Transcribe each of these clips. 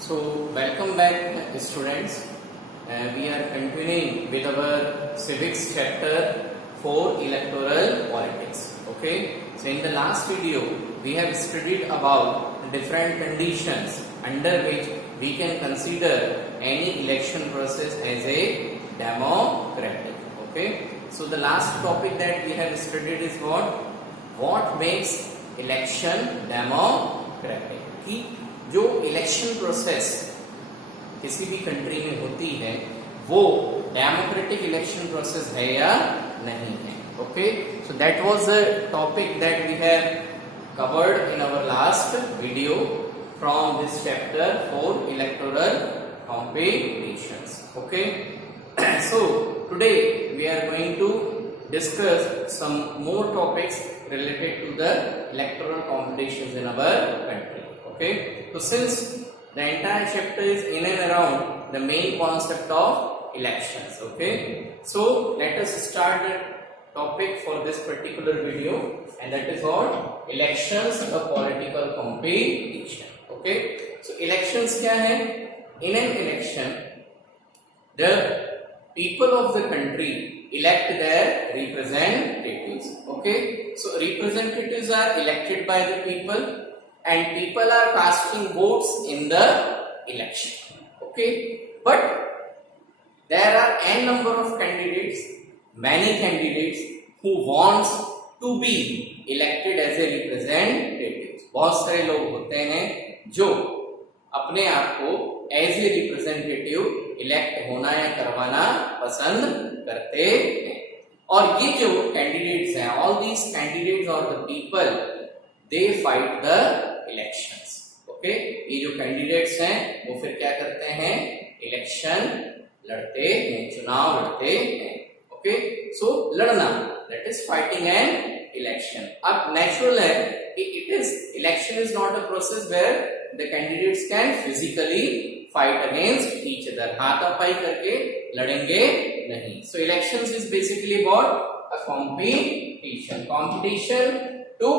So, welcome back, students. We are continuing with our civics chapter 4 electoral politics. Okay. So, in the last video, we have studied about different conditions under which we can consider any election process as a democratic. Okay. So, the last topic that we have studied is what makes election democratic. कि जो election process किसी भी कंट्री में होती है वो democratic election process है या नहीं है. Okay, so that was the topic that we have covered in our last video from this chapter for electoral competitions. Okay, so today we are going to discuss some more topics related to the electoral competitions in our country. Okay, so since the entire chapter is in and around the main concept of elections, okay, so let us start the topic for this particular video, and that is what elections, a political competition. Okay, so elections क्या है? In an election the people of the country elect their representatives. Okay, so representatives are elected by the people and people are casting votes in the election. Okay, but there are n number of candidates, many candidates who wants to be elected as a representative. बहुत सारे लोग होते हैं जो अपने आप को as a representative elect होना या करवाना पसंद करते हैं. और ये जो कैंडिडेट्स हैं, ऑल दीज कैंडिडेट्स और the people they fight the elections. Okay, ये जो कैंडिडेट्स हैं वो फिर क्या करते हैं? इलेक्शन लड़ते हैं, चुनाव लड़ते हैं. ओके, सो लड़ना, that is fighting an election. अब नेचुरल है कि it is election is not a process where the candidates can physically fight against each other. हाथापाई करके लड़ेंगे नहीं. So elections is basically about a competition to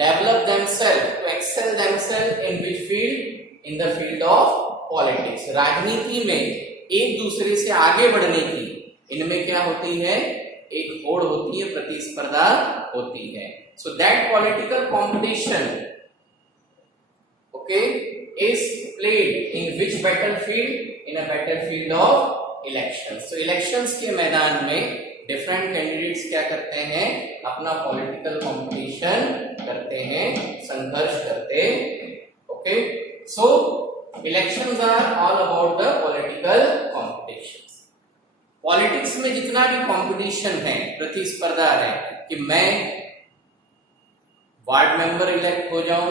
develop themselves, to excel themselves in which field? In the field of politics. राजनीति में एक दूसरे से आगे बढ़ने की इनमें क्या होती है? एक होड़ होती है, प्रतिस्पर्धा होती है. So that political competition, okay, is played in which battlefield? In a battlefield of elections. So elections के मैदान में different candidates क्या करते हैं? अपना political competition करते हैं, संघर्ष करते हैं. Okay, so elections are all about the political competitions. Politics में जितना भी competition है, प्रतिस्पर्धा है कि मैं वार्ड मेंबर इलेक्ट हो जाऊं,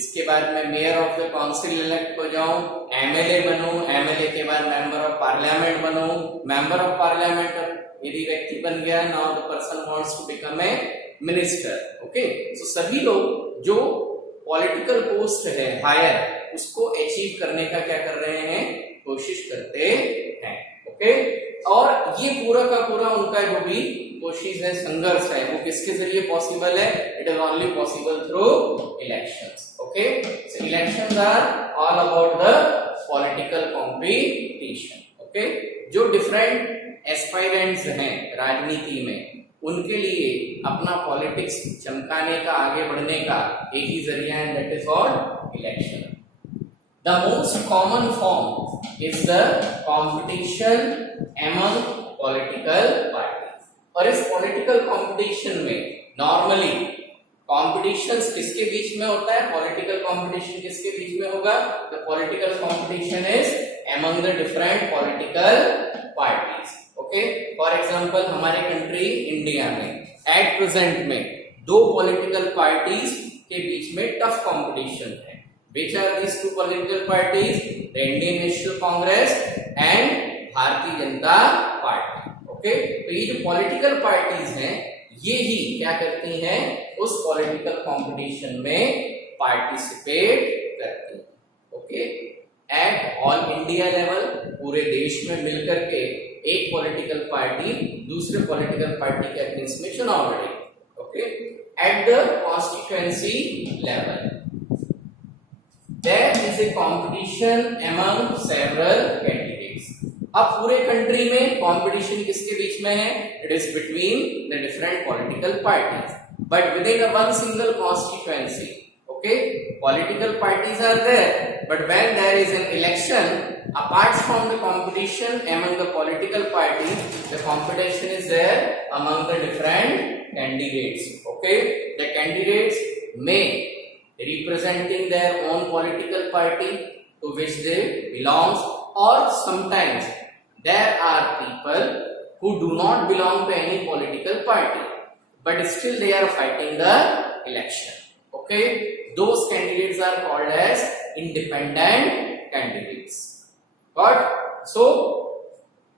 इसके बाद मैं mayor of the council elect हो जाऊं, एमएलए बनूं, एमएलए के बाद मेंबर ऑफ पार्लियामेंट बनूं, मेंबर ऑफ पार्लियामेंट यदि व्यक्ति बन गया, now the person wants to become a minister. Okay, so सभी लोग जो पॉलिटिकल पोस्ट है हायर, उसको अचीव करने का क्या कर रहे हैं? कोशिश करते हैं. ओके, और ये पूरा का पूरा उनका जो भी कोशिश है, संघर्ष है, वो किसके जरिए पॉसिबल है? It is only possible through elections. Okay, so elections are all about the political competition. Okay, जो डिफरेंट एस्पायरेंट्स हैं राजनीति में, उनके लिए अपना पॉलिटिक्स चमकाने का, आगे बढ़ने का एक ही जरिया है, that is called election. The most common form is the competition among political parties. और इस political competition में normally competitions किसके बीच में होता है? Political competition किसके बीच में होगा? The political competition is among the different political parties. Okay? For example, हमारे country इंडिया में at present में दो political parties के बीच में tough competition है. Which are these two political parties? The Indian National Congress and Bharatiya Janata party. Okay, तो ये जो पॉलिटिकल पार्टीज हैं ये ही क्या करती हैं? उस पॉलिटिकल कंपटीशन में पार्टिसिपेट करती हैं. Okay, at all India level, पूरे देश में मिलकर के एक पॉलिटिकल पार्टी दूसरे पॉलिटिकल पार्टी के अगेंस्ट में चुनाव लड़ेगी. Okay, at the constituency level there is A competition among several candidates. अब पूरे कंट्री में कंपटीशन किसके बीच में है? It is between the different political parties, but with in one single constituency. Okay, political parties are there, but when there is an election, apart from the competition among the political parties, the competition is there among the different candidates. Okay, the candidates may representing their own political party to which they belong, or sometimes there are people who do not belong to any political party, but still they are fighting the election. Okay, those candidates are called as independent candidates. Got? So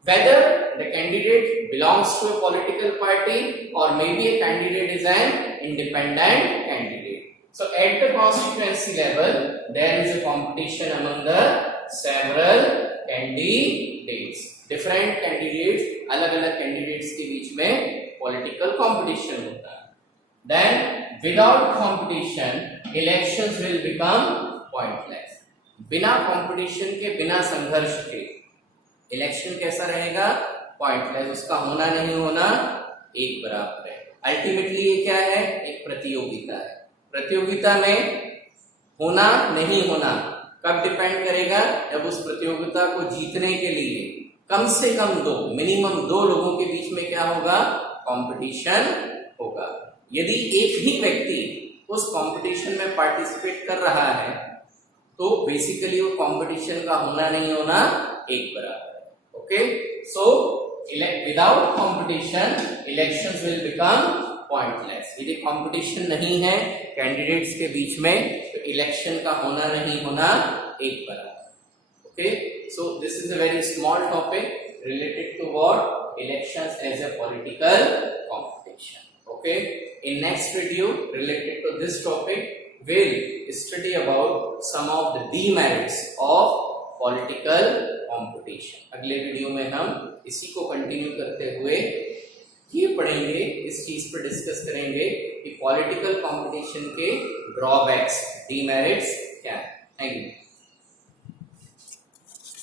whether the candidate belongs to a political party or maybe a candidate is an independent candidate. So at the constituency level, there is a competition among the several candidates. Different candidates, अलग-अलग candidates के बीच में political competition होता है. Then without competition, elections will become pointless. बिना कंपटीशन के, बिना संघर्ष के इलेक्शन कैसा रहेगा? पॉइंटलेस। उसका होना नहीं होना एक बराबर है। अल्टीमेटली ये क्या है? एक प्रतियोगिता है। प्रतियोगिता में होना नहीं होना कब डिपेंड करेगा? जब उस प्रतियोगिता को जीतने के लिए कम से कम मिनिमम दो लोगों के बीच में क्या होगा? कंपटीशन होगा। यदि एक ही व्यक्ति उस कंपटीशन में पार्टिसिपेट कर रहा है तो बेसिकली वो कंपटीशन का होना नहीं होना एक बराबर है। Okay, so without competition elections will become pointless. यदि कंपटीशन नहीं है कैंडिडेट्स के बीच में तो इलेक्शन का होना नहीं होना एक बराबर। Okay, so this is a very small topic related to what? Elections as a political competition. Okay, in next video related to this topic, we'll study about some of the demerits of political competition. अगले वीडियो में हम इसी को कंटिन्यू करते हुए ये पढ़ेंगे, इस चीज पर डिस्कस करेंगे कि पॉलिटिकल कंपटीशन के ड्रॉबैक्स, डीमेरिट्स क्या है। Thank you.